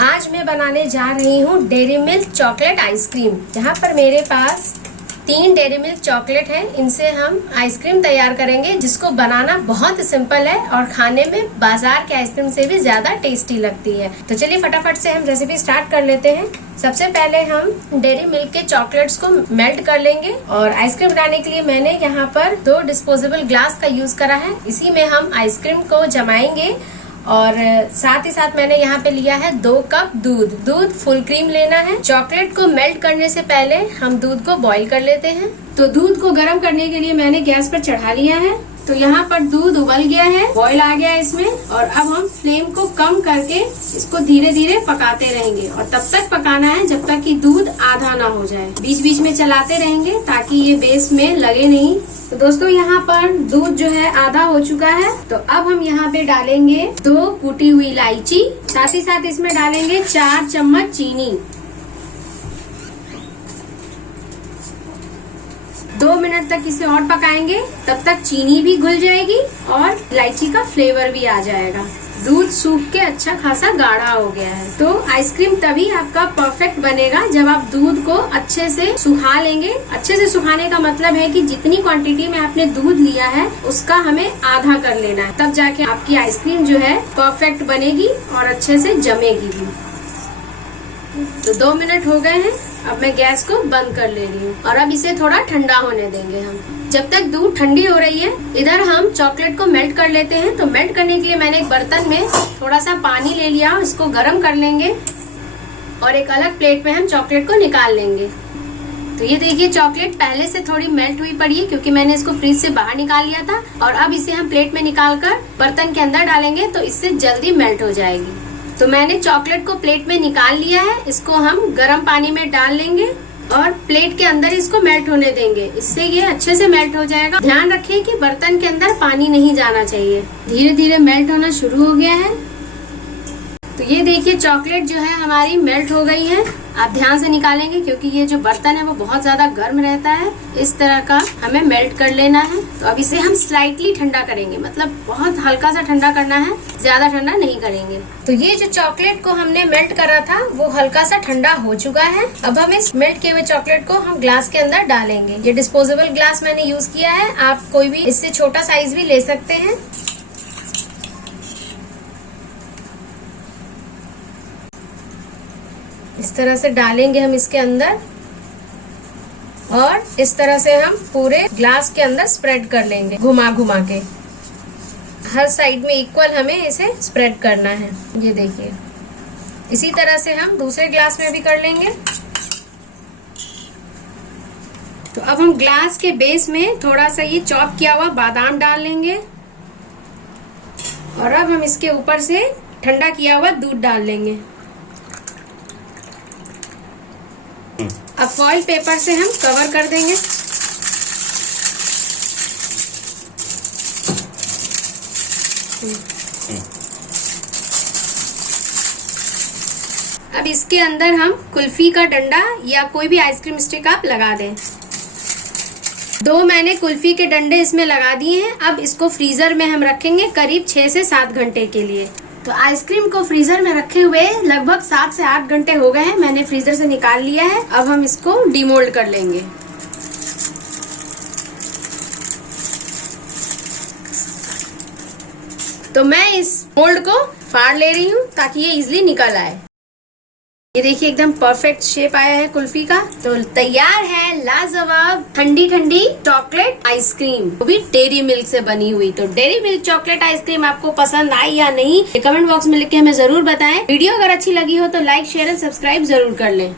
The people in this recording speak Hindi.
आज मैं बनाने जा रही हूँ डेयरी मिल्क चॉकलेट आइसक्रीम। जहाँ पर मेरे पास 3 डेयरी मिल्क चॉकलेट है, इनसे हम आइसक्रीम तैयार करेंगे, जिसको बनाना बहुत सिंपल है और खाने में बाजार के आइसक्रीम से भी ज्यादा टेस्टी लगती है। तो चलिए फटाफट से हम रेसिपी स्टार्ट कर लेते हैं। सबसे पहले हम डेयरी मिल्क के चॉकलेट्स को मेल्ट कर लेंगे और आइसक्रीम बनाने के लिए मैंने यहाँ पर 2 डिस्पोजेबल ग्लास का यूज करा है। इसी में हम आइसक्रीम को जमाएंगे और साथ ही साथ मैंने यहाँ पे लिया है 2 कप दूध फुल क्रीम लेना है। चॉकलेट को मेल्ट करने से पहले हम दूध को बॉईल कर लेते हैं। तो दूध को गर्म करने के लिए मैंने गैस पर चढ़ा लिया है। तो यहाँ पर दूध उबल गया है, बॉईल आ गया है इसमें, और अब हम फ्लेम को कम करके इसको धीरे धीरे पकाते रहेंगे और तब तक पकाना है जब तक कि दूध आधा ना हो जाए। बीच बीच में चलाते रहेंगे ताकि ये बेस में लगे नहीं। तो दोस्तों यहाँ पर दूध जो है आधा हो चुका है। तो अब हम यहाँ पे डालेंगे 2 कूटी हुई इलायची, साथ ही साथ इसमें डालेंगे 4 चम्मच चीनी। 2 मिनट तक इसे और पकाएंगे, तब तक चीनी भी घुल जाएगी और इलायची का फ्लेवर भी आ जाएगा। दूध सूख के अच्छा खासा गाढ़ा हो गया है। तो आइसक्रीम तभी आपका परफेक्ट बनेगा जब आप दूध को अच्छे से सुखा लेंगे। अच्छे से सुखाने का मतलब है कि जितनी क्वांटिटी में आपने दूध लिया है उसका हमें आधा कर लेना है, तब जाके आपकी आइसक्रीम जो है परफेक्ट बनेगी और अच्छे से जमेगी भी। तो 2 मिनट हो गए हैं, अब मैं गैस को बंद कर ले रही हूँ और अब इसे थोड़ा ठंडा होने देंगे हम। जब तक दूध ठंडी हो रही है, इधर हम चॉकलेट को मेल्ट कर लेते हैं। तो मेल्ट करने के लिए मैंने एक बर्तन में थोड़ा सा पानी ले लिया, इसको गर्म कर लेंगे और एक अलग प्लेट में हम चॉकलेट को निकाल लेंगे। तो ये देखिए चॉकलेट पहले से थोड़ी मेल्ट हुई पड़ी है क्योंकि मैंने इसको फ्रिज से बाहर निकाल लिया था। और अब इसे हम प्लेट में निकाल कर बर्तन के अंदर डालेंगे तो इससे जल्दी मेल्ट हो जाएगी। तो मैंने चॉकलेट को प्लेट में निकाल लिया है, इसको हम गर्म पानी में डाल लेंगे और प्लेट के अंदर इसको मेल्ट होने देंगे। इससे ये अच्छे से मेल्ट हो जाएगा। ध्यान रखिए कि बर्तन के अंदर पानी नहीं जाना चाहिए। धीरे धीरे मेल्ट होना शुरू हो गया है। तो ये देखिए चॉकलेट जो है हमारी मेल्ट हो गई है। आप ध्यान से निकालेंगे क्योंकि ये जो बर्तन है वो बहुत ज्यादा गर्म रहता है। इस तरह का हमें मेल्ट कर लेना है। तो अब इसे हम स्लाइटली ठंडा करेंगे, मतलब बहुत हल्का सा ठंडा करना है, ज्यादा ठंडा नहीं करेंगे। तो ये जो चॉकलेट को हमने मेल्ट करा था वो हल्का सा ठंडा हो चुका है। अब हम इस मेल्ट किए हुए चॉकलेट को हम ग्लास के अंदर डालेंगे। ये डिस्पोजेबल ग्लास मैंने यूज किया है, आप कोई भी इससे छोटा साइज भी ले सकते हैं। इस तरह से डालेंगे हम इसके अंदर और इस तरह से हम पूरे ग्लास के अंदर स्प्रेड कर लेंगे, घुमा घुमा के। हर साइड में इक्वल हमें इसे स्प्रेड करना है। ये देखिए इसी तरह से हम दूसरे ग्लास में भी कर लेंगे। तो अब हम ग्लास के बेस में थोड़ा सा ये चॉप किया हुआ बादाम डाल लेंगे और अब हम इसके ऊपर से ठंडा किया हुआ दूध डाल लेंगे। अब फॉइल पेपर से हम कवर कर देंगे। अब इसके अंदर हम कुल्फी का डंडा या कोई भी आइसक्रीम स्टिक आप लगा दें। 2 मैंने कुल्फी के डंडे इसमें लगा दिए हैं। अब इसको फ्रीजर में हम रखेंगे करीब 6 से 7 घंटे के लिए। तो आइसक्रीम को फ्रीजर में रखे हुए लगभग 7 से 8 घंटे हो गए हैं। मैंने फ्रीजर से निकाल लिया है। अब हम इसको डीमोल्ड कर लेंगे। तो मैं इस मोल्ड को फाड़ ले रही हूँ ताकि ये इजीली निकल आए। ये देखिए एकदम परफेक्ट शेप आया है कुल्फी का। तो तैयार है लाजवाब ठंडी ठंडी चॉकलेट आइसक्रीम, वो भी डेयरी मिल्क से बनी हुई। तो डेयरी मिल्क चॉकलेट आइसक्रीम आपको पसंद आई या नहीं, कमेंट बॉक्स में लिख के हमें जरूर बताएं। वीडियो अगर अच्छी लगी हो तो लाइक शेयर एंड सब्सक्राइब जरूर कर लें।